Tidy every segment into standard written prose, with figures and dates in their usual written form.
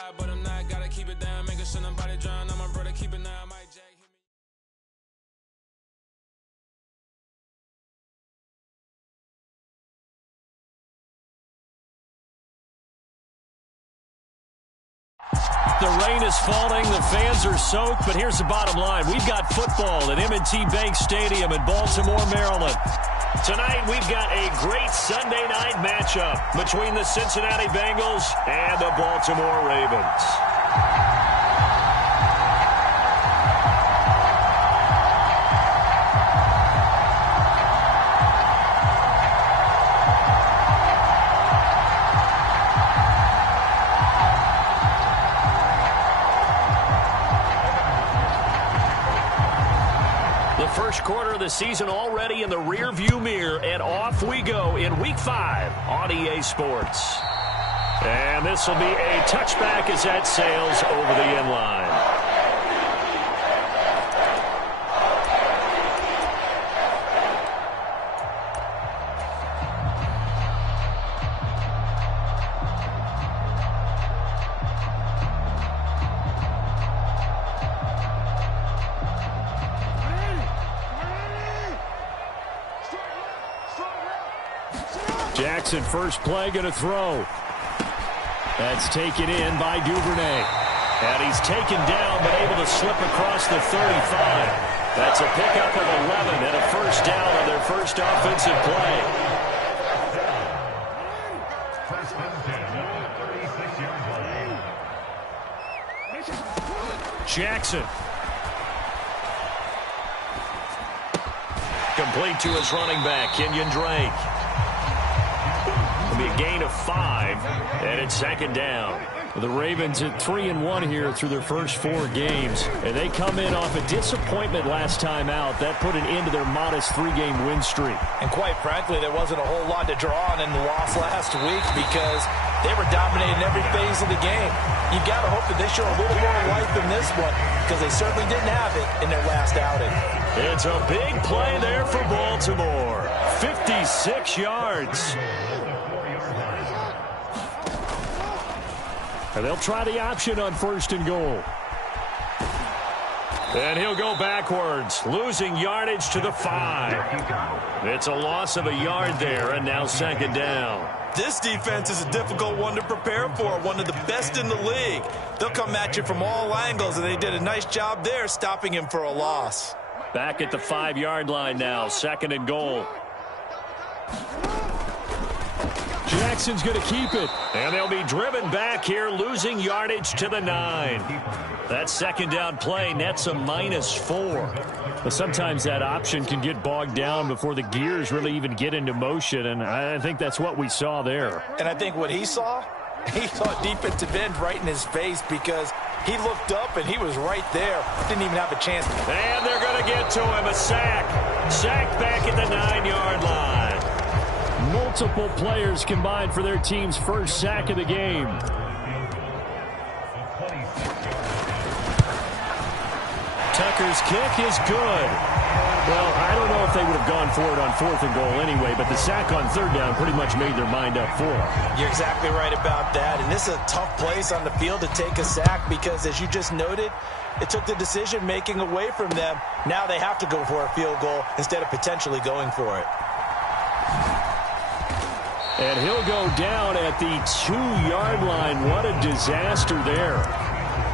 fly, but I'm not. Gotta keep it down, make sure nobody drown. I'm my brother, keep it down. Mike Jack. The rain is falling, the fans are soaked, but here's the bottom line. We've got football at M&T Bank Stadium in Baltimore, Maryland. Tonight, we've got a great Sunday night matchup between the Cincinnati Bengals and the Baltimore Ravens. First quarter of the season already in the rearview mirror, and off we go in Week 5 on EA Sports. And this will be a touchback as that sails over the end line. Jackson, first play, going to throw. That's taken in by Duvernay. And he's taken down, but able to slip across the 35. That's a pickup of 11 and a first down on their first offensive play. Jackson. Complete to his running back, Kenyon Drake. It'll be a gain of 5, and it's second down. The Ravens at 3-1 here through their first 4 games, and they come in off a disappointment last time out. That put an end to their modest 3-game win streak. And quite frankly, there wasn't a whole lot to draw on in the loss last week because they were dominating every phase of the game. You got to hope that they show a little more life in this one because they certainly didn't have it in their last outing. It's a big play there for Baltimore. 56 yards. And they'll try the option on 1st and goal. And he'll go backwards, losing yardage to the 5. It's a loss of a yard there, and now second down. This defense is a difficult one to prepare for, one of the best in the league. They'll come at you from all angles, and they did a nice job there stopping him for a loss. Back at the 5-yard line now, 2nd and goal. Jackson's going to keep it. And they'll be driven back here, losing yardage to the 9. That second down play nets a -4. But sometimes that option can get bogged down before the gears really even get into motion, and I think that's what we saw there. And I think what he saw defensive end right in his face because he looked up and he was right there. Didn't even have a chance. And they're going to get to him, a sack. Sacked back at the 9-yard line. Multiple players combined for their team's first sack of the game. Tucker's kick is good. Well, I don't know if they would have gone for it on 4th and goal anyway, but the sack on 3rd down pretty much made their mind up for it. You're exactly right about that, and this is a tough place on the field to take a sack because, as you just noted, it took the decision-making away from them. Now they have to go for a field goal instead of potentially going for it. And he'll go down at the 2-yard line. What a disaster there.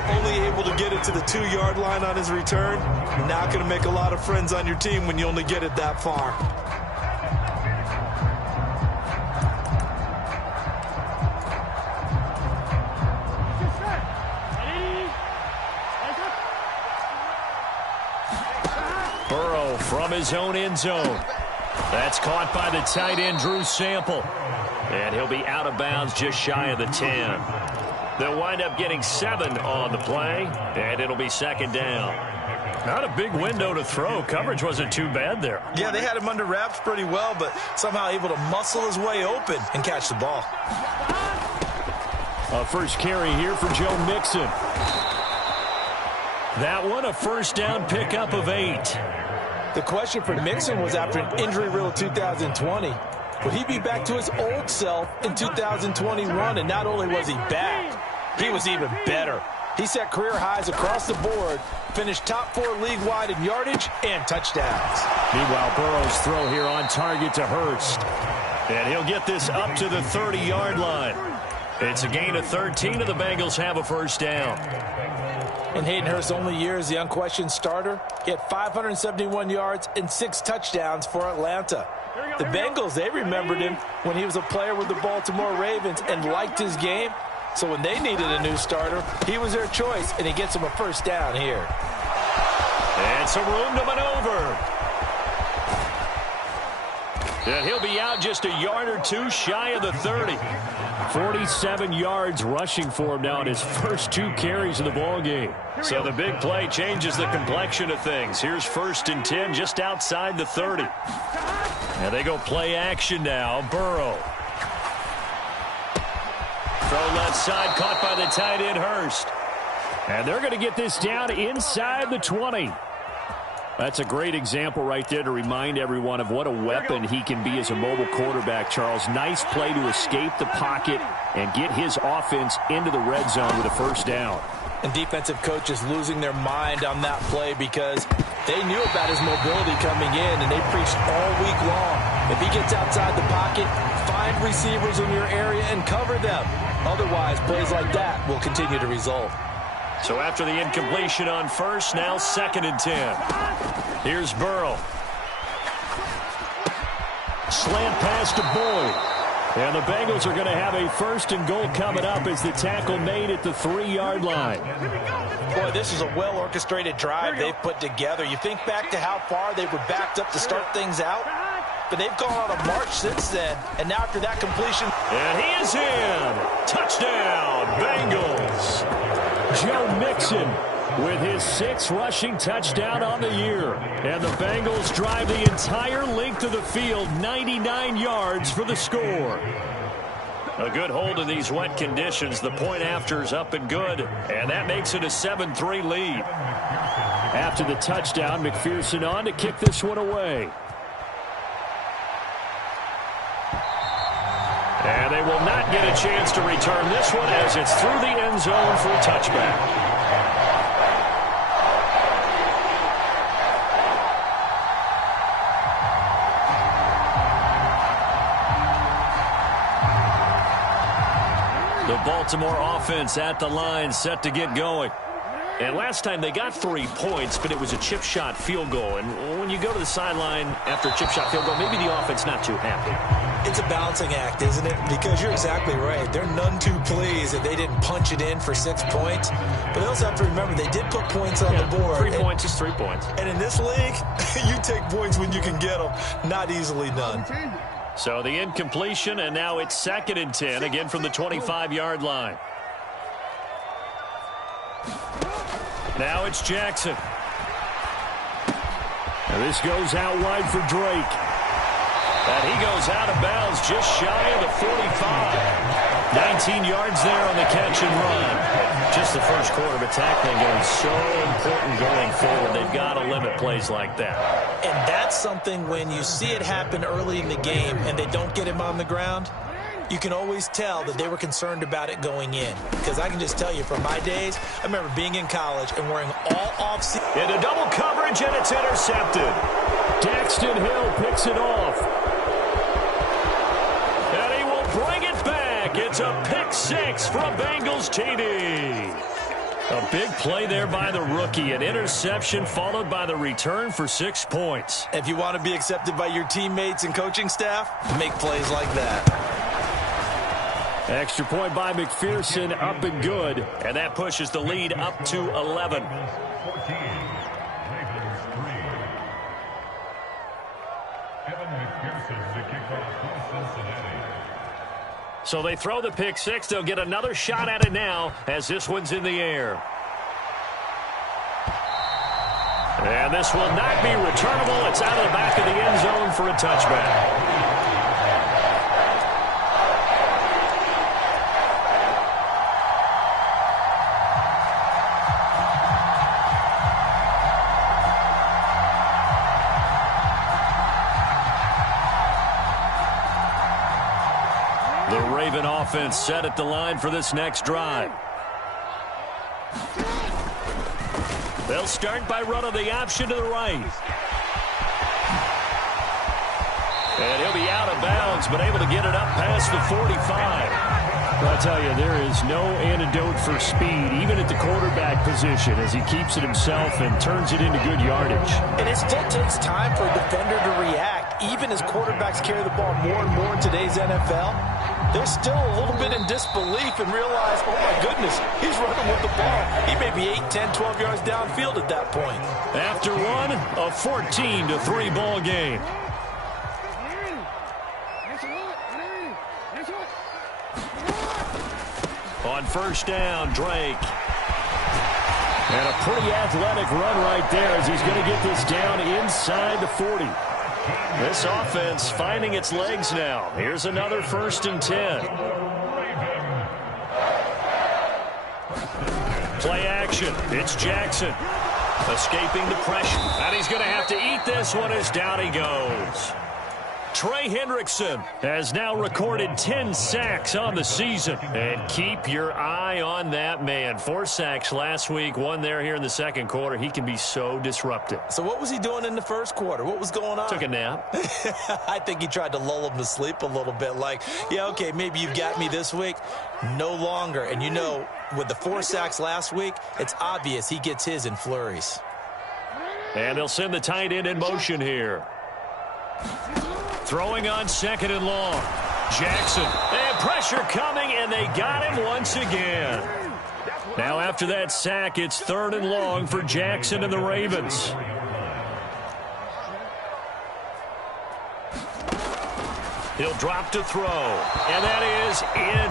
Only able to get it to the 2-yard line on his return. You're not going to make a lot of friends on your team when you only get it that far. Burrow from his own end zone. That's caught by the tight end, Drew Sample. And he'll be out of bounds just shy of the 10. They'll wind up getting 7 on the play, and it'll be second down. Not a big window to throw. Coverage wasn't too bad there. Yeah, they had him under wraps pretty well, but somehow able to muscle his way open and catch the ball. A first carry here for Joe Mixon. That one, a first down pickup of 8. The question for Mixon was after an injury-riddled 2020. Would he be back to his old self in 2021? And not only was he back, He was even better. He set career highs across the board, finished top 4 league-wide in yardage and touchdowns. Meanwhile, Burrow's throw here on target to Hurst. And he'll get this up to the 30-yard line. It's a gain of 13, and the Bengals have a first down. In Hayden Hurst's only year as the unquestioned starter, he had 571 yards and 6 touchdowns for Atlanta. The Bengals, they remembered him when he was a player with the Baltimore Ravens and liked his game. So when they needed a new starter, he was their choice, and he gets them a first down here. And some room to maneuver. And he'll be out just a yard or two shy of the 30. 47 yards rushing for him now in his first 2 carries of the ballgame. So the big play changes the complexion of things. Here's 1st and 10 just outside the 30. And they go play action now. Burrow. Throw left side, caught by the tight end Hurst. And they're going to get this down inside the 20. That's a great example right there to remind everyone of what a weapon he can be as a mobile quarterback, Charles. Nice play to escape the pocket and get his offense into the red zone with a first down. And defensive coaches losing their mind on that play because they knew about his mobility coming in, and they preached all week long. If he gets outside the pocket, find receivers in your area and cover them. Otherwise, plays like that will continue to result. So after the incompletion on first, now 2nd and 10. Here's Burrow. Slant pass to Boyd. And the Bengals are going to have a 1st and goal coming up as the tackle made at the 3-yard line. Boy, this is a well-orchestrated drive they've put together. You think back to how far they were backed up to start things out, but they've gone on a march since then. And now after that completion. And he is in. Touchdown, Bengals. Joe Mixon with his 6th rushing touchdown on the year. And the Bengals drive the entire length of the field, 99 yards for the score. A good hold in these wet conditions. The point after is up and good, and that makes it a 7-3 lead. After the touchdown, McPherson on to kick this one away. And they will not get a chance to return this one as it's through the end zone for a touchback. The Baltimore offense at the line, set to get going. And last time they got 3 points, but it was a chip shot field goal. And when you go to the sideline after a chip shot field goal, maybe the offense not too happy. It's a balancing act, isn't it? Because you're exactly right. They're none too pleased that they didn't punch it in for 6 points. But they also have to remember they did put points on the board. 3 points is 3 points. And in this league, you take points when you can get them. Not easily done. So the incompletion, and now it's 2nd and 10, again from the 25-yard line. Now it's Jackson. And this goes out wide for Drake. And he goes out of bounds just shy of the 45. 19 yards there on the catch and run. Just the first quarter, but tackling going so important going forward. They've got to limit plays like that. And that's something when you see it happen early in the game and they don't get him on the ground, you can always tell that they were concerned about it going in. Because I can just tell you, from my days, I remember being in college and wearing all off-season. Into double coverage, and it's intercepted. Daxton Hill picks it off. And he will bring it back. It's a pick 6 for a Bengals TD. A big play there by the rookie. An interception followed by the return for 6 points. If you want to be accepted by your teammates and coaching staff, make plays like that. Extra point by McPherson, up and good. And that pushes the lead up to 11. So they throw the pick 6. They'll get another shot at it now as this one's in the air. And this will not be returnable. It's out of the back of the end zone for a touchback. The Raven offense set at the line for this next drive. They'll start by running the option to the right. And he'll be out of bounds, but able to get it up past the 45. I'll tell you, there is no antidote for speed, even at the quarterback position, as he keeps it himself and turns it into good yardage. And it still takes time for a defender to react. Even as quarterbacks carry the ball more and more in today's NFL, they're still a little bit in disbelief and realize, oh my goodness, he's running with the ball. He may be 8, 10, 12 yards downfield at that point. After one, a 14-3 ball game. On first down, Drake. And a pretty athletic run right there as he's going to get this down inside the 40. This offense finding its legs now. Here's another 1st and 10. Play action. It's Jackson. Escaping the pressure. And he's going to have to eat this one as down he goes. Trey Hendrickson has now recorded 10 sacks on the season. And keep your eye on that man. 4 sacks last week, 1 there here in the second quarter. He can be so disruptive. So what was he doing in the first quarter? What was going on? Took a nap. I think he tried to lull him to sleep a little bit. Like, yeah, okay, maybe you've got me this week. No longer. And you know, with the 4 sacks last week, it's obvious he gets his in flurries. And they'll send the tight end in motion here. Throwing on 2nd and long. Jackson. And pressure coming, and they got him once again. Now after that sack, it's 3rd and long for Jackson and the Ravens. He'll drop to throw, and that is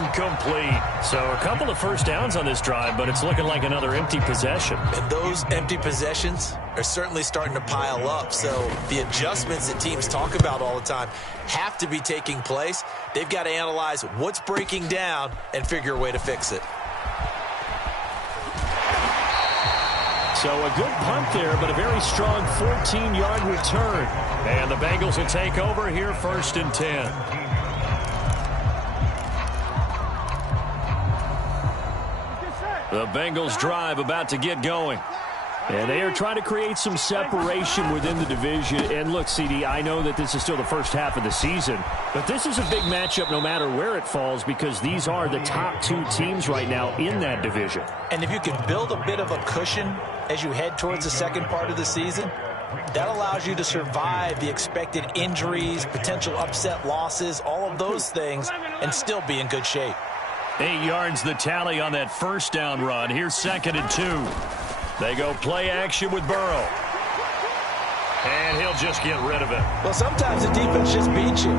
incomplete. So a couple of first downs on this drive, but it's looking like another empty possession. And those empty possessions are certainly starting to pile up. So the adjustments that teams talk about all the time have to be taking place. They've got to analyze what's breaking down and figure a way to fix it. So a good punt there, but a very strong 14-yard return. And the Bengals will take over here 1st and 10. The Bengals drive about to get going. And they are trying to create some separation within the division. And look, CD, I know that this is still the first half of the season, but this is a big matchup no matter where it falls because these are the top 2 teams right now in that division. And if you can build a bit of a cushion as you head towards the second part of the season, that allows you to survive the expected injuries, potential upset losses, all of those things, and still be in good shape. 8 yards the tally on that first down run. Here's 2nd and 2. They go play action with Burrow. And he'll just get rid of it. Well, sometimes the defense just beats you.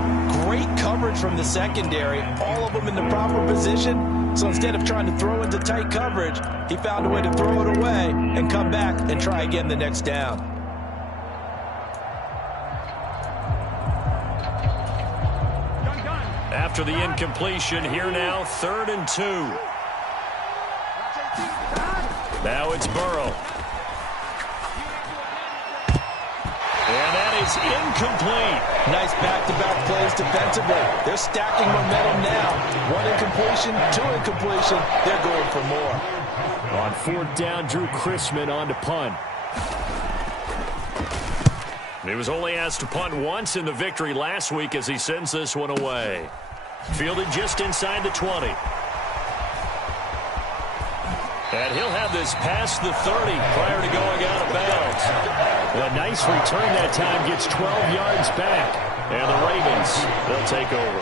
Great coverage from the secondary, all of them in the proper position. So instead of trying to throw into tight coverage, he found a way to throw it away and come back and try again the next down. After the incompletion, here now, 3rd and 2. Now it's Burrow. And that is incomplete. Nice back-to-back plays defensively. They're stacking momentum now. 1 incompletion, 2 incompletion. They're going for more. On 4th down, Drew Chrisman on to punt. He was only asked to punt once in the victory last week as he sends this one away. Fielded just inside the 20. And he'll have this past the 30 prior to going out of bounds. A nice return that time, gets 12 yards back. And the Ravens, they'll take over.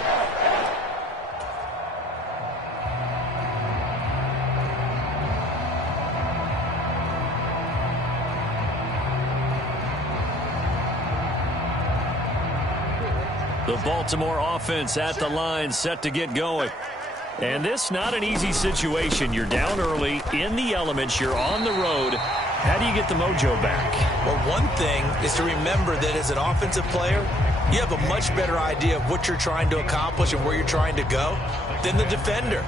The Baltimore offense at the line, set to get going. And this not an easy situation. You're down early, in the elements, you're on the road. How do you get the mojo back? Well, one thing is to remember that as an offensive player, you have a much better idea of what you're trying to accomplish and where you're trying to go than the defender.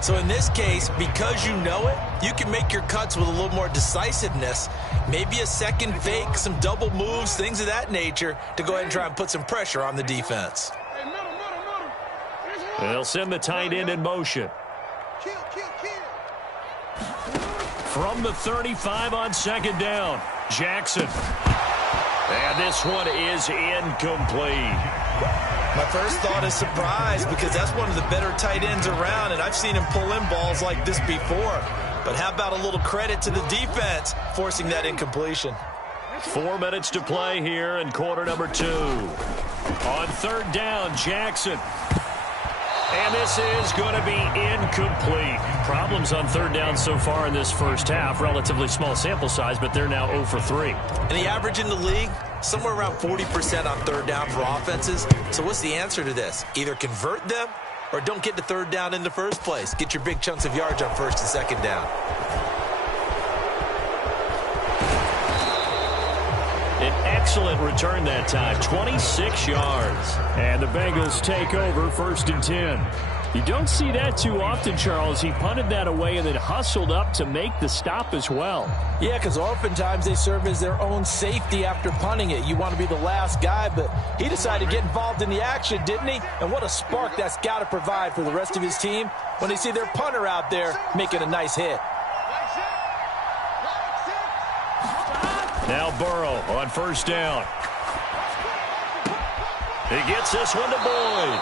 So in this case, because you know it, you can make your cuts with a little more decisiveness, maybe a second fake, some double moves, things of that nature, to go ahead and try and put some pressure on the defense. They'll send the tight end in motion. From the 35 on second down, Jackson. And this one is incomplete. My first thought is surprise because that's one of the better tight ends around, and I've seen him pull in balls like this before. But how about a little credit to the defense forcing that incompletion? 4 minutes to play here in quarter number 2. On third down, Jackson. And this is going to be incomplete. Problems on third down so far in this first half. Relatively small sample size, but they're now 0 for 3. And the average in the league, somewhere around 40% on third down for offenses. So what's the answer to this? Either convert them or don't get to third down in the first place. Get your big chunks of yards on first and second down. An excellent return that time, 26 yards. And the Bengals take over 1st and 10. You don't see that too often, Charles. He punted that away and then hustled up to make the stop as well. Yeah, because oftentimes they serve as their own safety after punting it. You want to be the last guy, but he decided to get involved in the action, didn't he? And what a spark that's got to provide for the rest of his team when they see their punter out there making a nice hit. Now Burrow on first down. He gets this one to Boyd.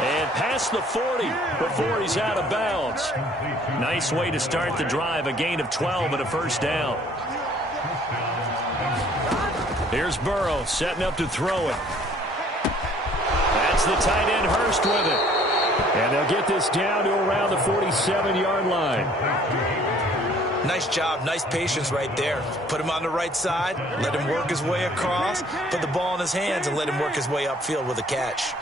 And past the 40 before he's out of bounds. Nice way to start the drive. A gain of 12 and a first down. Here's Burrow setting up to throw it. That's the tight end Hurst with it. And they'll get this down to around the 47-yard line. Nice job, nice patience right there. Put him on the right side, let him work his way across, put the ball in his hands, and let him work his way upfield with a catch.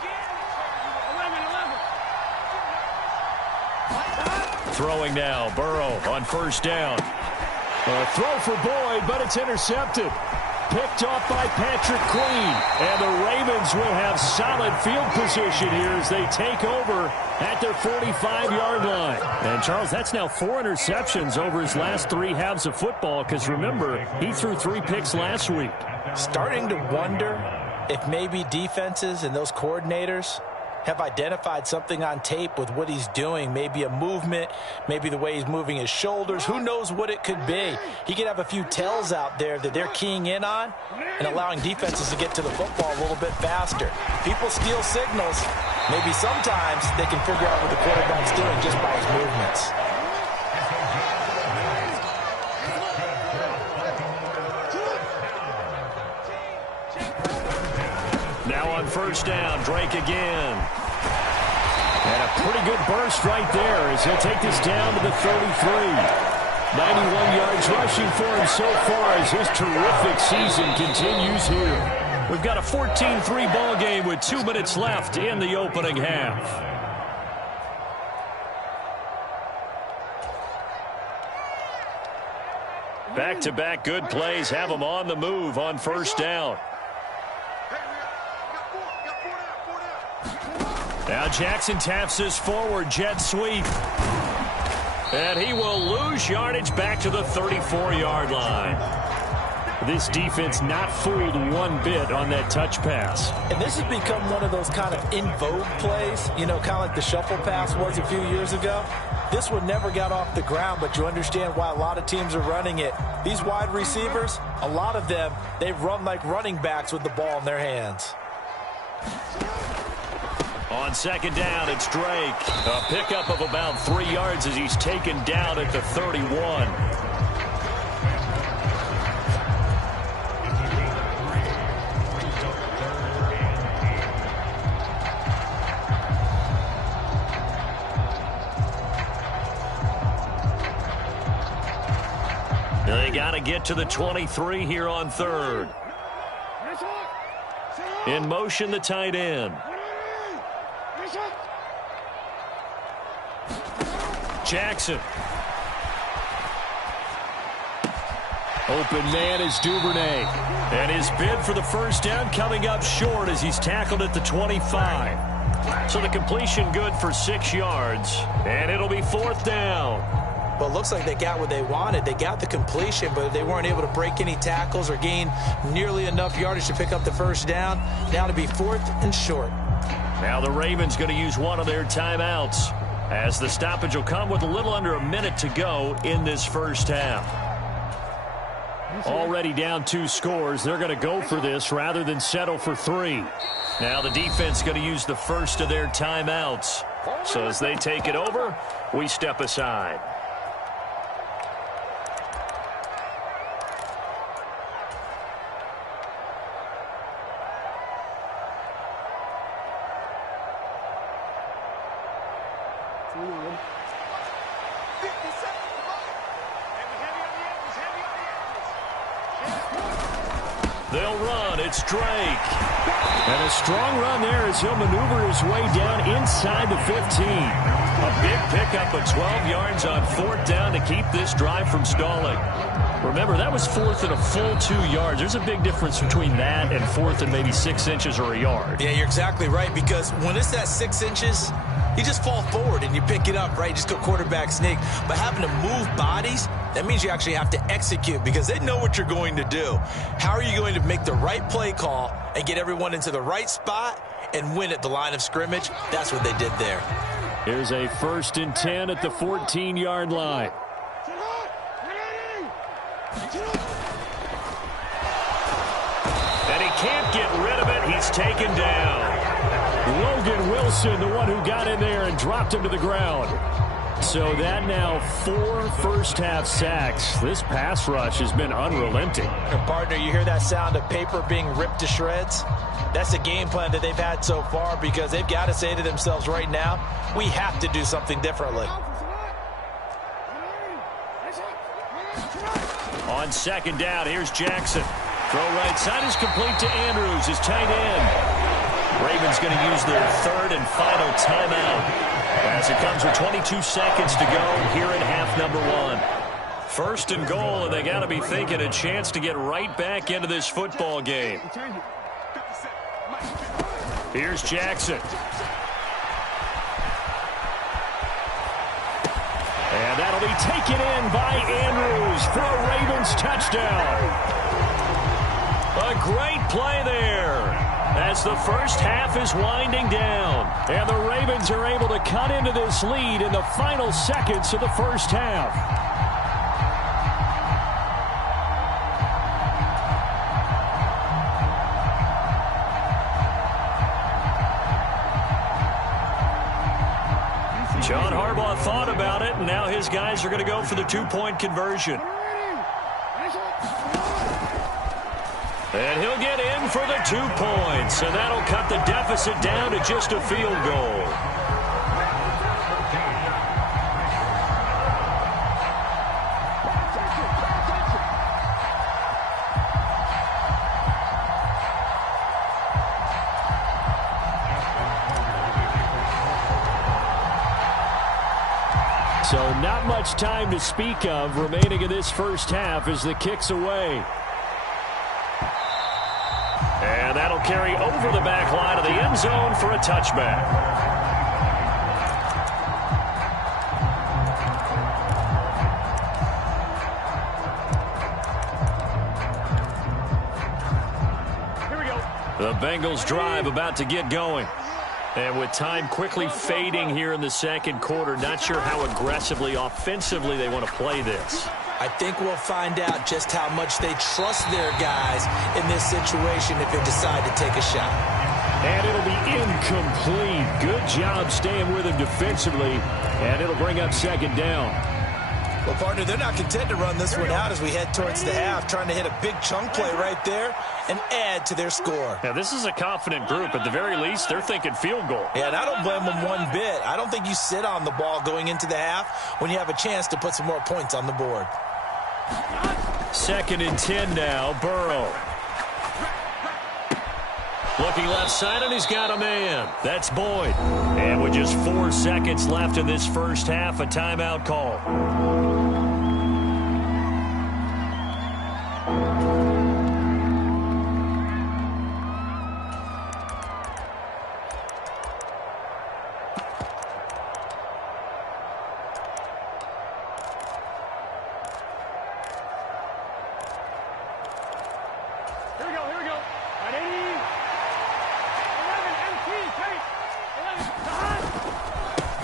Throwing now, Burrow on first down. A throw for Boyd, but it's intercepted. Picked off by Patrick Queen. And the Ravens will have solid field position here as they take over at their 45-yard line. And, Charles, that's now 4 interceptions over his last 3 halves of football because, remember, he threw 3 picks last week. Starting to wonder if maybe defenses and those coordinators have identified something on tape with what he's doing. Maybe a movement, maybe the way he's moving his shoulders. Who knows what it could be? He could have a few tells out there that they're keying in on and allowing defenses to get to the football a little bit faster. People steal signals. Maybe sometimes they can figure out what the quarterback's doing just by his movements. Now on first down, Drake again. And a pretty good burst right there as he'll take this down to the 33. 91 yards rushing for him so far as his terrific season continues here. We've got a 14-3 ball game with 2 minutes left in the opening half. Back-to-back good plays have them on the move on first down. Now Jackson taps this forward jet sweep. And he will lose yardage back to the 34-yard line. This defense not fooled one bit on that touch pass. And this has become one of those kind of in vogue plays, you know, kind of like the shuffle pass was a few years ago. This one never got off the ground, but you understand why a lot of teams are running it. These wide receivers, a lot of them, they run like running backs with the ball in their hands. On second down, it's Drake. A pickup of about 3 yards as he's taken down at the 31. They got to get to the 23 here on third. In motion, the tight end. Jackson. Open man is Duvernay. And his bid for the first down coming up short as he's tackled at the 25. So the completion good for 6 yards. And it'll be 4th down. Well, it looks like they got what they wanted. They got the completion, but they weren't able to break any tackles or gain nearly enough yardage to pick up the first down. Now to be 4th and short. Now the Ravens going to use one of their timeouts. as the stoppage will come with a little under a minute to go in this first half. Already down 2 scores. They're going to go for this rather than settle for 3. Now the defense going to use the first of their timeouts. So as they take it over, we step aside. They'll run. It's Drake. And a strong run there as he'll maneuver his way down inside the 15. A big pickup of 12 yards on 4th down to keep this drive from stalling. Remember, that was 4th and a full 2 yards. There's a big difference between that and 4th and maybe 6 inches or a yard. Yeah, you're exactly right, because when it's that 6 inches, you just fall forward and you pick it up, right? Just go quarterback sneak. But having to move bodies, that means you actually have to execute because they know what you're going to do. How are you going to make the right play call and get everyone into the right spot and win at the line of scrimmage? That's what they did there. Here's a 1st and 10 at the 14-yard line. And he can't get rid of it. He's taken down. Logan Wilson, the one who got in there and dropped him to the ground. So that now 4 first-half sacks. This pass rush has been unrelenting. And partner, you hear that sound of paper being ripped to shreds? That's the game plan that they've had so far because they've got to say to themselves right now, we have to do something differently. On 2nd down, here's Jackson. Throw right side is complete to Andrews, his tight end. Ravens going to use their 3rd and final timeout as it comes with 22 seconds to go here in half number 1. 1st and goal, and they got to be thinking a chance to get right back into this football game. Here's Jackson. And that'll be taken in by Andrews for a Ravens touchdown. A great play there as the first half is winding down. And the Ravens are able to cut into this lead in the final seconds of the first half. John Harbaugh thought about it, and now his guys are going to go for the 2-point conversion. And he'll get in for the 2 points, and that'll cut the deficit down to just a field goal. So not much time to speak of remaining in this first half as the kick's away. And that'll carry over the back line of the end zone for a touchback. Here we go. The Bengals drive about to get going. And with time quickly fading here in the 2nd quarter, not sure how aggressively, offensively they want to play this. I think we'll find out just how much they trust their guys in this situation if they decide to take a shot. And it'll be incomplete. Good job staying with him defensively. And it'll bring up 2nd down. Well, partner, they're not content to run this one out as we head towards the half, trying to hit a big chunk play right there and add to their score. Now, this is a confident group. At the very least, they're thinking field goal. Yeah, and I don't blame them one bit. I don't think you sit on the ball going into the half when you have a chance to put some more points on the board. 2nd and 10 now, Burrow. Looking left side, and he's got a man. That's Boyd. And with just 4 seconds left in this first half, a timeout call.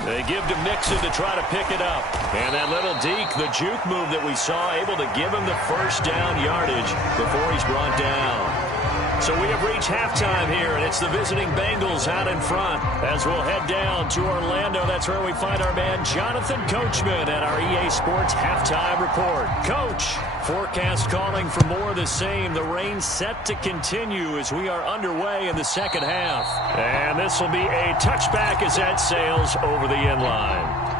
They give to Mixon to try to pick it up. And that little deke, the juke move that we saw, able to give him the first down yardage before he's brought down. So we have reached halftime here, and it's the visiting Bengals out in front. As we'll head down to Orlando, that's where we find our man Jonathan Coachman at our EA Sports Halftime Report. Coach, forecast calling for more of the same. The rain set to continue as we are underway in the second half. And this will be a touchback as that sails over the end line.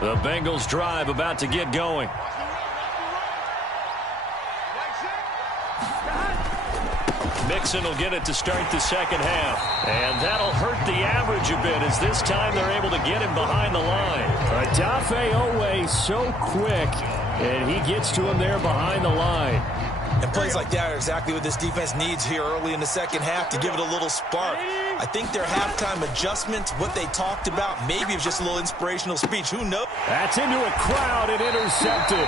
The Bengals drive about to get going. Mixon will get it to start the second half. And that'll hurt the average a bit as this time they're able to get him behind the line. Adafe Owe so quick, and he gets to him there behind the line. And plays like that are exactly what this defense needs here early in the second half to give it a little spark. I think their halftime adjustments, what they talked about, maybe it was just a little inspirational speech. Who knows? That's into a crowd and intercepted.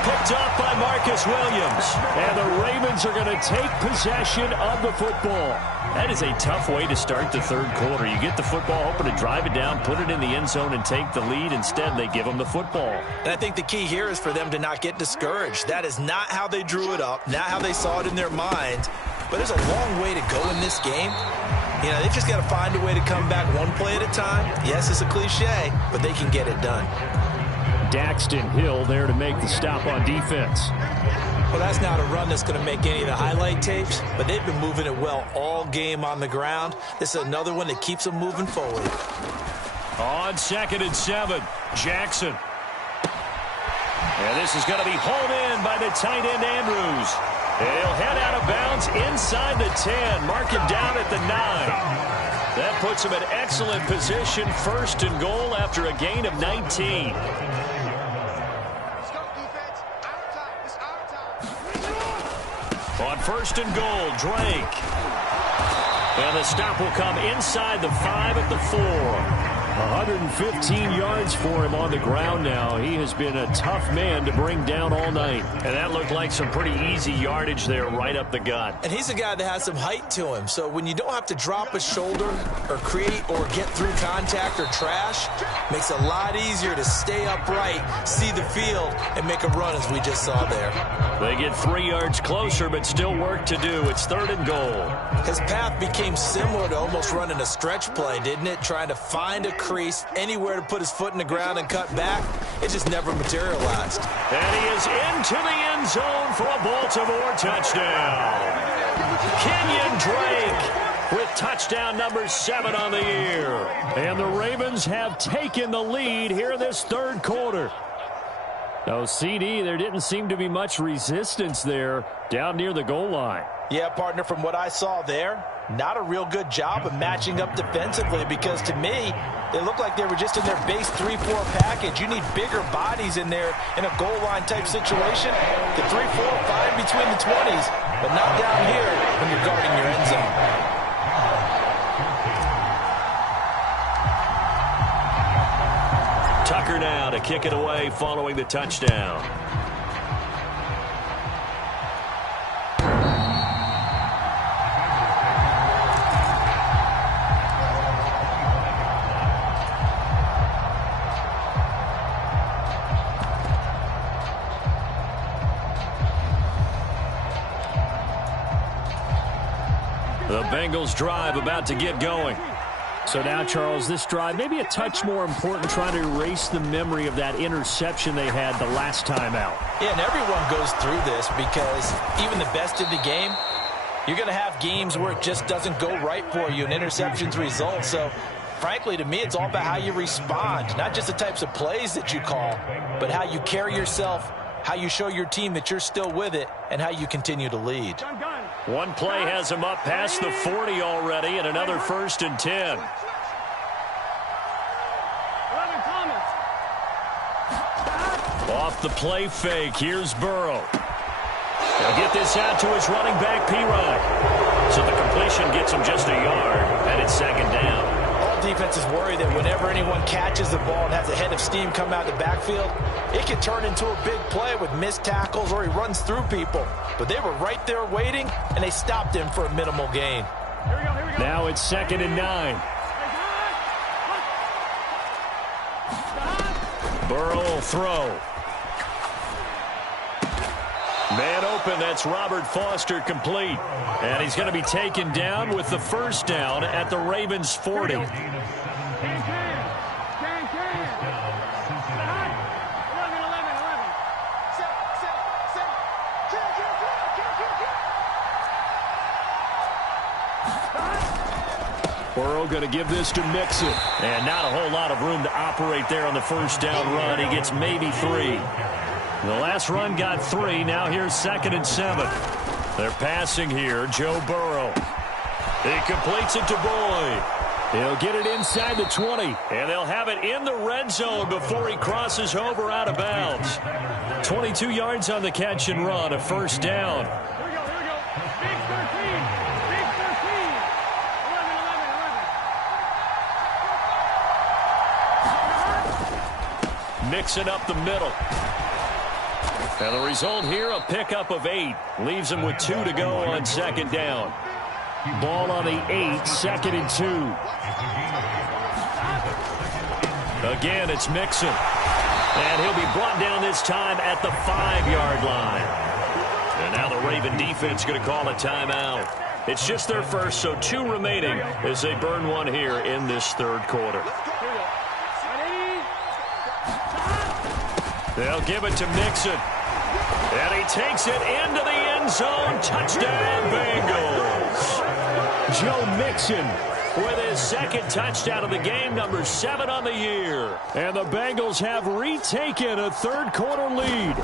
Picked up by Marcus Williams. And the Ravens are going to take possession of the football. That is a tough way to start the third quarter. You get the football, hoping to drive it down, put it in the end zone, and take the lead. Instead, they give them the football. And I think the key here is for them to not get discouraged. That is not how they drew it up, not how they saw it in their mind. But there's a long way to go in this game. You know, they've just got to find a way to come back one play at a time. Yes, it's a cliche, but they can get it done. Daxton Hill there to make the stop on defense. Well, that's not a run that's going to make any of the highlight tapes, but they've been moving it well all game on the ground. This is another one that keeps them moving forward. On 2nd and 7, Jackson. And this is going to be hauled in by the tight end Andrews. He'll head out of bounds inside the 10. Mark him down at the 9. That puts him in excellent position, 1st and goal after a gain of 19. On 1st and goal, Drake. And the stop will come inside the 5 at the 4. 115 yards for him on the ground now. He has been a tough man to bring down all night. And that looked like some pretty easy yardage there right up the gut. And he's a guy that has some height to him. So when you don't have to drop a shoulder or create or get through contact or trash, makes it a lot easier to stay upright, see the field, and make a run as we just saw there. They get 3 yards closer, but still work to do. It's 3rd and goal. His path became similar to almost running a stretch play, didn't it? Trying to find a crease, anywhere to put his foot in the ground and cut back. It just never materialized. And he is into the end zone for a Baltimore touchdown. Kenyon Drake with touchdown number 7 on the year. And the Ravens have taken the lead here this third quarter. Oh, CD, there didn't seem to be much resistance there down near the goal line. Yeah, partner, from what I saw there, not a real good job of matching up defensively because to me, they looked like they were just in their base 3-4 package. You need bigger bodies in there in a goal line type situation. The 3-4, fine between the 20s, but not down here when you're guarding your end zone. Tucker now to kick it away following the touchdown. The Bengals drive about to get going. So now, Charles, this drive maybe a touch more important, trying to erase the memory of that interception they had the last time out. Yeah, and everyone goes through this because even the best in the game, you're going to have games where it just doesn't go right for you and interceptions result. So, frankly, to me, it's all about how you respond, not just the types of plays that you call, but how you carry yourself, how you show your team that you're still with it, and how you continue to lead. One play has him up past the 40 already, and another 1st and 10. Off the play fake, here's Burrow. He'll get this out to his running back, P. Ryan. So the completion gets him just a yard, and it's 2nd down. NFL defenses worry that whenever anyone catches the ball and has a head of steam come out of the backfield, it can turn into a big play with missed tackles or he runs through people. But they were right there waiting, and they stopped him for a minimal gain. Here we go. Now it's 2nd and 9. Burrow will throw. Man open, that's Robert Foster complete. And he's going to be taken down with the first down at the Ravens' 40. Burrow going to give this to Mixon. And not a whole lot of room to operate there on the first down run. He gets maybe 3. The last run got 3. Now here's 2nd and 7. They're passing here. Joe Burrow. He completes it to Boyd. He'll get it inside the 20. And they'll have it in the red zone before he crosses over out of bounds. 22 yards on the catch and run. A first down. Here we go. Big 13. Big 13. 11. Mixing up the middle. And the result here, a pickup of 8. Leaves him with 2 to go on 2nd down. Ball on the 8, 2nd and 2. Again, it's Mixon. And he'll be brought down this time at the 5-yard line. And now the Raven defense going to call a timeout. It's just their first, so 2 remaining as they burn one here in this 3rd quarter. They'll give it to Mixon. And he takes it into the end zone. Touchdown, Bengals. Joe Mixon with his 2nd touchdown of the game, number 7 on the year. And the Bengals have retaken a 3rd quarter lead.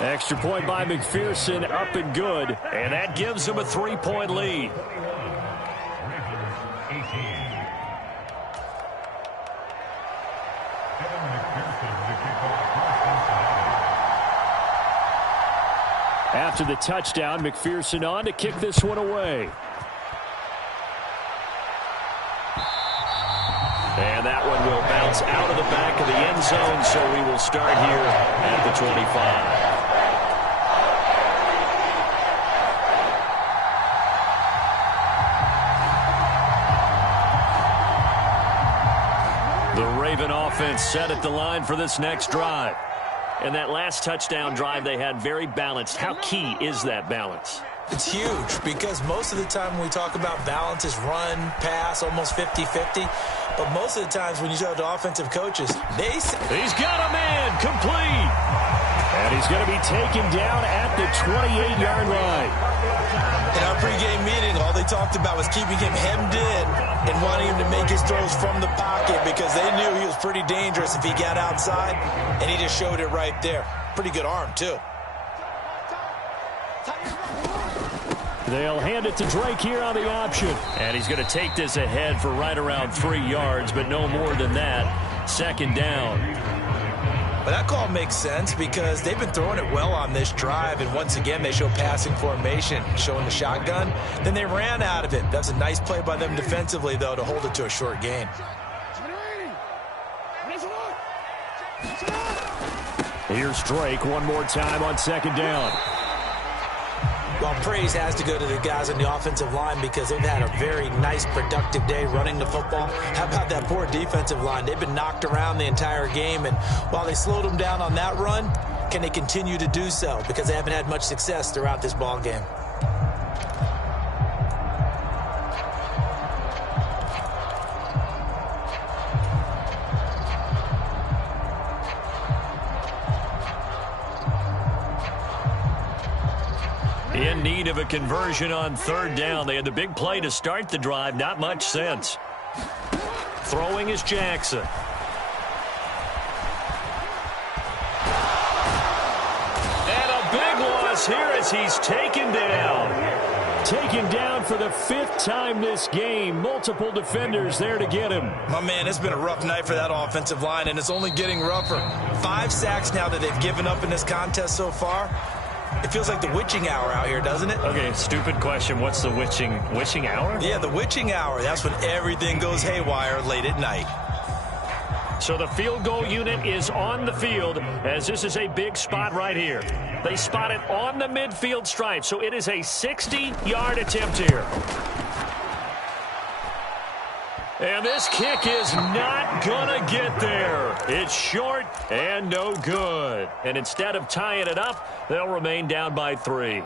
Extra point by McPherson, up and good. And that gives them a 3-point lead. After the touchdown, McPherson on to kick this one away. And that one will bounce out of the back of the end zone, so we will start here at the 25. The Raven offense set at the line for this next drive. And that last touchdown drive they had very balanced. How key is that balance? It's huge because most of the time when we talk about balance is run, pass, almost 50-50. But most of the times when you talk to offensive coaches, they say... He's got a man complete. And he's going to be taken down at the 28-yard line. In our pregame meeting, all they talked about was keeping him hemmed in and wanting him to make his throws from the pocket because they knew he was pretty dangerous if he got outside, and he just showed it right there. Pretty good arm, too. They'll hand it to Drake here on the option. And he's going to take this ahead for right around 3 yards, but no more than that. 2nd down. But that call makes sense because they've been throwing it well on this drive, and once again they show passing formation, showing the shotgun. Then they ran out of it. That's a nice play by them defensively, though, to hold it to a short gain. Here's Drake one more time on 2nd down. Well, praise has to go to the guys on the offensive line because they've had a very nice, productive day running the football. How about that poor defensive line? They've been knocked around the entire game, and while they slowed them down on that run, can they continue to do so? Because they haven't had much success throughout this ball game. In need of a conversion on 3rd down. They had the big play to start the drive. Not much sense. Throwing is Jackson. And a big loss here as he's taken down. Taken down for the 5th time this game. Multiple defenders there to get him. My man, it's been a rough night for that offensive line, and it's only getting rougher. 5 sacks now that they've given up in this contest so far. It feels like the witching hour out here, doesn't it? Okay, stupid question. What's the witching hour? Yeah, the witching hour. That's when everything goes haywire late at night. So the field goal unit is on the field, as this is a big spot right here. They spot it on the midfield stripe, so it is a 60-yard attempt here. And this kick is not going to get there. It's short and no good. And instead of tying it up, they'll remain down by 3.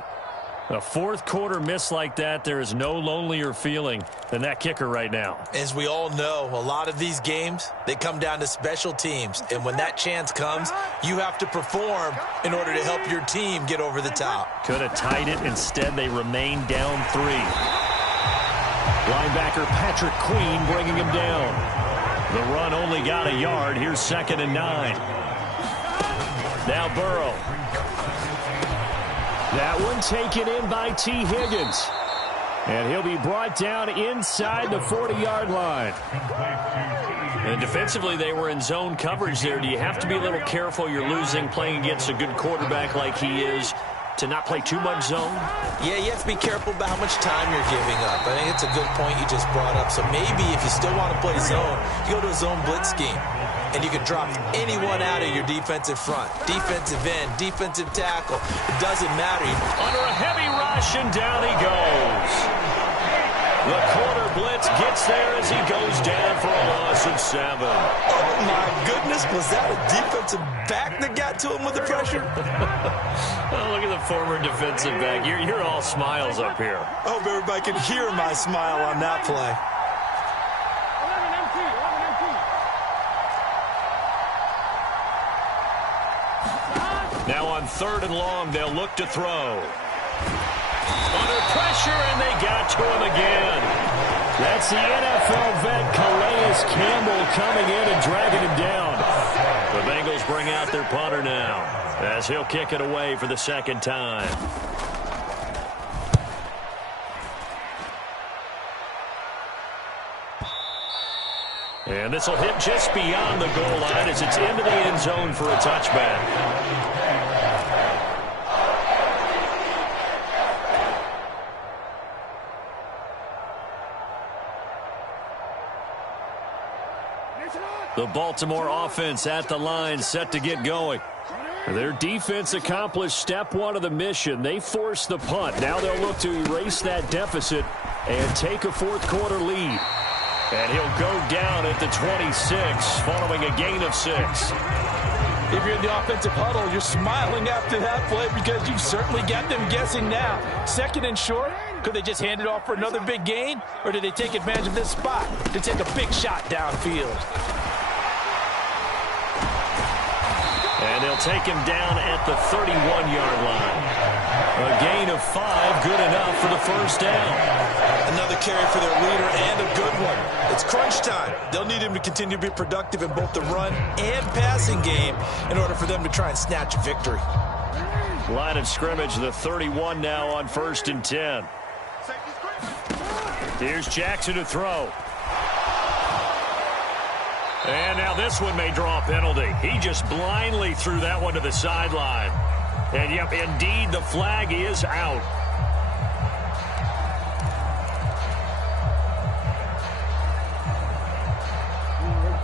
A fourth quarter miss like that, there is no lonelier feeling than that kicker right now. As we all know, a lot of these games, they come down to special teams. And when that chance comes, you have to perform in order to help your team get over the top. Could have tied it. Instead, they remain down 3. Linebacker Patrick Queen bringing him down. The run only got a yard. Here's 2nd and 9. Now Burrow. That one taken in by T. Higgins. And he'll be brought down inside the 40-yard line. And defensively, they were in zone coverage there. Do you have to be a little careful? You're losing, playing against a good quarterback like he is, to not play too much zone? Yeah, you have to be careful about how much time you're giving up. I think it's a good point you just brought up. So maybe if you still want to play zone, you go to a zone blitz scheme. And you can drop anyone out of your defensive front. Defensive end, defensive tackle. It doesn't matter. Under a heavy rush, and down he goes. The quarter blitz gets there as he goes down for a loss of 7. Oh, my goodness. Was that a defensive back that got to him with the pressure? Oh, look at the former defensive back. You're all smiles up here. I hope everybody can hear my smile on that play. Now on 3rd and long, they'll look to throw. Under pressure, and they got to him again. That's the NFL vet Calais Campbell coming in and dragging him down. The Bengals bring out their punter now, as he'll kick it away for the 2nd time. And this will hit just beyond the goal line as it's into the end zone for a touchback. The Baltimore offense at the line, set to get going. Their defense accomplished step 1 of the mission. They forced the punt. Now they'll look to erase that deficit and take a fourth quarter lead. And he'll go down at the 26 following a gain of 6. If you're in the offensive huddle, you're smiling after that play because you've certainly got them guessing now. 2nd and short, could they just hand it off for another big gain? Or did they take advantage of this spot to take a big shot downfield? And they'll take him down at the 31-yard line. A gain of 5, good enough for the first down. Another carry for their leader and a good one. It's crunch time. They'll need him to continue to be productive in both the run and passing game in order for them to try and snatch a victory. Line of scrimmage, the 31 now on 1st and 10. Here's Jackson to throw. And now this one may draw a penalty. He just blindly threw that one to the sideline. And, yep, indeed, the flag is out.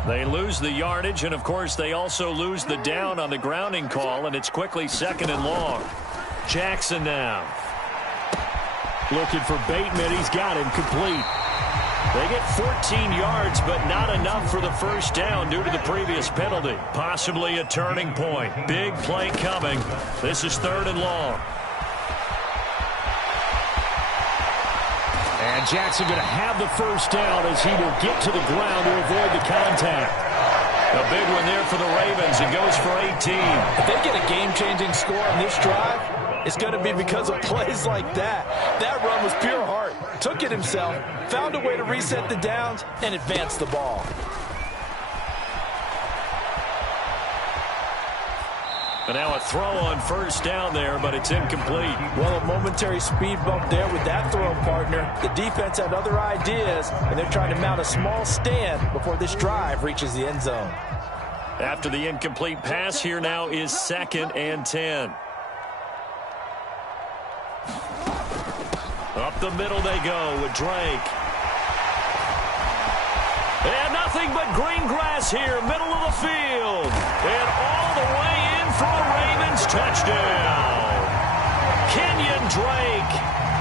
They lose the yardage, and, of course, they also lose the down on the grounding call, and it's quickly 2nd and long. Jackson now. Looking for Bateman. He's got him complete. They get 14 yards, but not enough for the first down due to the previous penalty. Possibly a turning point. Big play coming. This is 3rd and long. And Jackson going to have the first down as he will get to the ground to avoid the contact. A big one there for the Ravens. It goes for 18. If they get a game-changing score on this drive, it's going to be because of plays like that. That run was pure heart. Took it himself, found a way to reset the downs, and advance the ball. And now a throw on first down there, but it's incomplete. Well, a momentary speed bump there with that throw partner. The defense had other ideas, and they're trying to mount a small stand before this drive reaches the end zone. After the incomplete pass, here now is 2nd and 10. Up the middle they go with Drake. And nothing but green grass here, middle of the field. And all the way in for a Ravens touchdown. Kenyon Drake,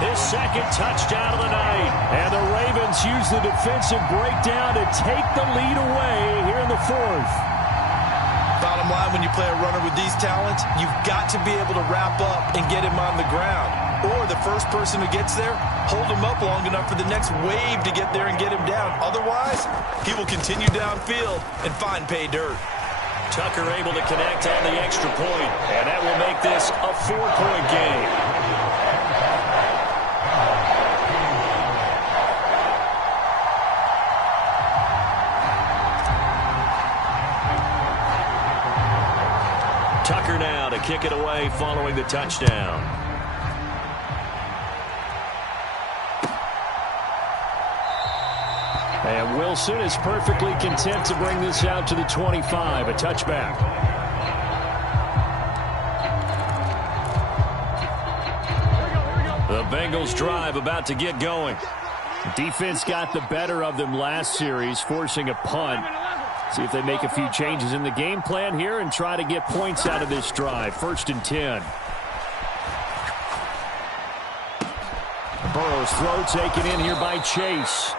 his second touchdown of the night. And the Ravens use the defensive breakdown to take the lead away here in the fourth. Bottom line, when you play a runner with these talents, you've got to be able to wrap up and get him on the ground. Or the first person who gets there, hold him up long enough for the next wave to get there and get him down. Otherwise, he will continue downfield and find pay dirt. Tucker able to connect on the extra point, and that will make this a 4-point game. Tucker now to kick it away following the touchdown. And Wilson is perfectly content to bring this out to the 25, a touchback. The Bengals drive about to get going. Defense got the better of them last series, forcing a punt. See if they make a few changes in the game plan here and try to get points out of this drive. 1st and 10. Burrow's throw taken in here by Chase.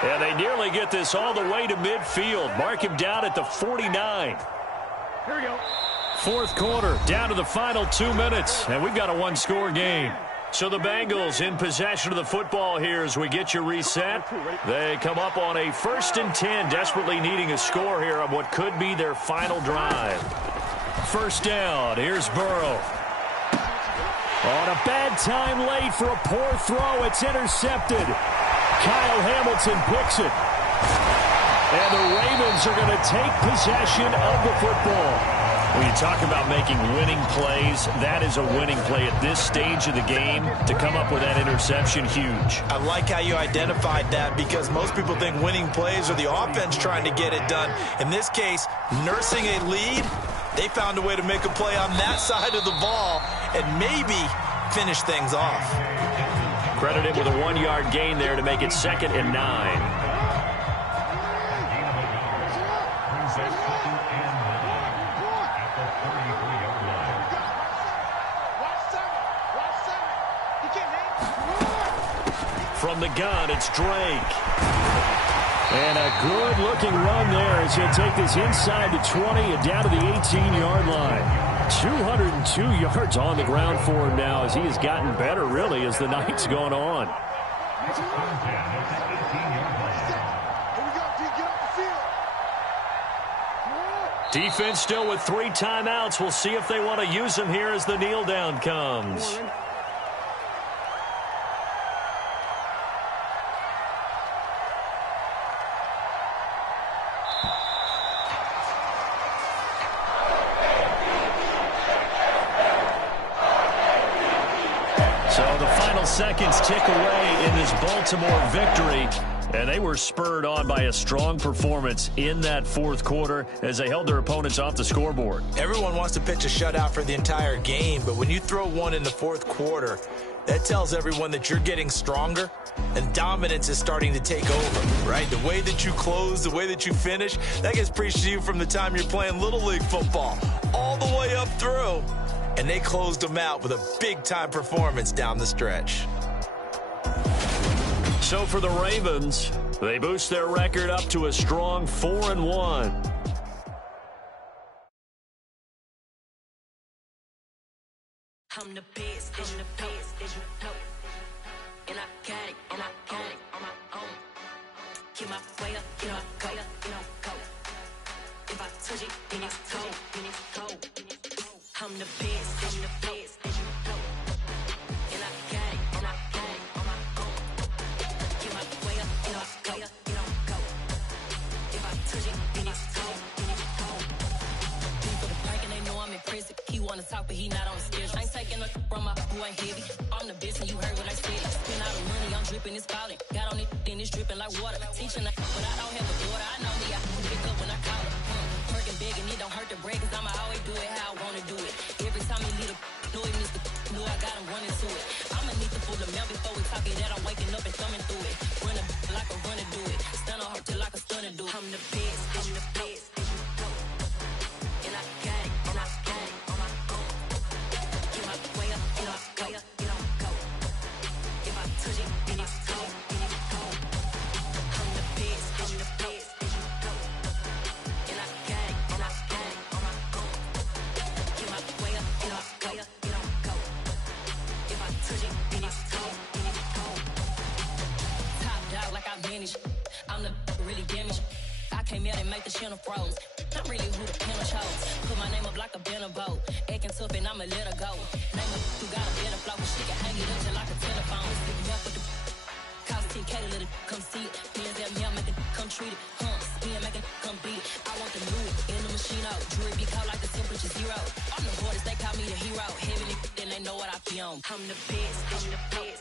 And they nearly get this all the way to midfield. Mark him down at the 49. Here we go. Fourth quarter, down to the final 2 minutes, and we've got a one-score game. So the Bengals in possession of the football here as we get you reset. They come up on a 1st and 10, desperately needing a score here on what could be their final drive. First down, here's Burrow. On a bad time late for a poor throw, it's intercepted. Kyle Hamilton picks it. And the Ravens are going to take possession of the football. When you talk about making winning plays, that is a winning play at this stage of the game. To come up with that interception, huge. I like how you identified that because most people think winning plays are the offense trying to get it done. In this case, nursing a lead, they found a way to make a play on that side of the ball and maybe finish things off. Credit him with a 1-yard gain there to make it 2nd and 9. From the gun, it's Drake. And a good-looking run there as he'll take this inside the 20 and down to the 18-yard line. 202 yards on the ground for him now as he has gotten better, really, as the night's gone on. Defense still with 3 timeouts. We'll see if they want to use them here as the kneel down comes. Seconds tick away in this Baltimore victory, and they were spurred on by a strong performance in that fourth quarter as they held their opponents off the scoreboard. Everyone wants to pitch a shutout for the entire game, but when you throw one in the fourth quarter, that tells everyone that you're getting stronger and dominance is starting to take over, right? The way that you close, the way that you finish, that gets preached to you from the time you're playing Little League football all the way up through. And they closed them out with a big-time performance down the stretch. So for the Ravens, they boost their record up to a strong 4-1. I'm the best, I'm the best, as you know. And I got it, and I got it on my own. Get my way up, you know, go, you know, go. If I touch it, then it's cold, then it's cold. I'm the best, as you know, as you know. And I got it, and I got it on my own. Get my way up, you know, go, you know, go. If I touch it, then it's cold, then it's cold. People the break and they know I'm impressive. He wanna talk, but he not on the schedule. I ain't taking a from my boy heavy. I'm the best, and you heard what I said. Spend all the money, I'm dripping, it's falling. Got on it, then it's dripping like water. Teaching, but I don't have a daughter. I know me, I can pick up when I call her. Working big, and it don't hurt to break, cause I'ma always do it how I wanna do it. Every time he lead a know he needs to know I got him running to it. I'ma need to pull the mail before we talk it out. touch it, and it's cold, Top dog like I manage. I'm the really damaged. I came out and make the channel froze. I'm really who the panel chose. Put my name up like a banner boat. Acting tough and I'ma let her go. Name her who got a better flow. She can hang it up just like a telephone. Stick me up with the cost 10K to let it come see it. Hands at me, I make it come treat it. Spin, make it come beat it. I want the new in the machine out. Jewelry be cold like the temperature zero. I'm the hardest, they call me the hero. Heavy then they know what I be on. I'm the best, I'm the best.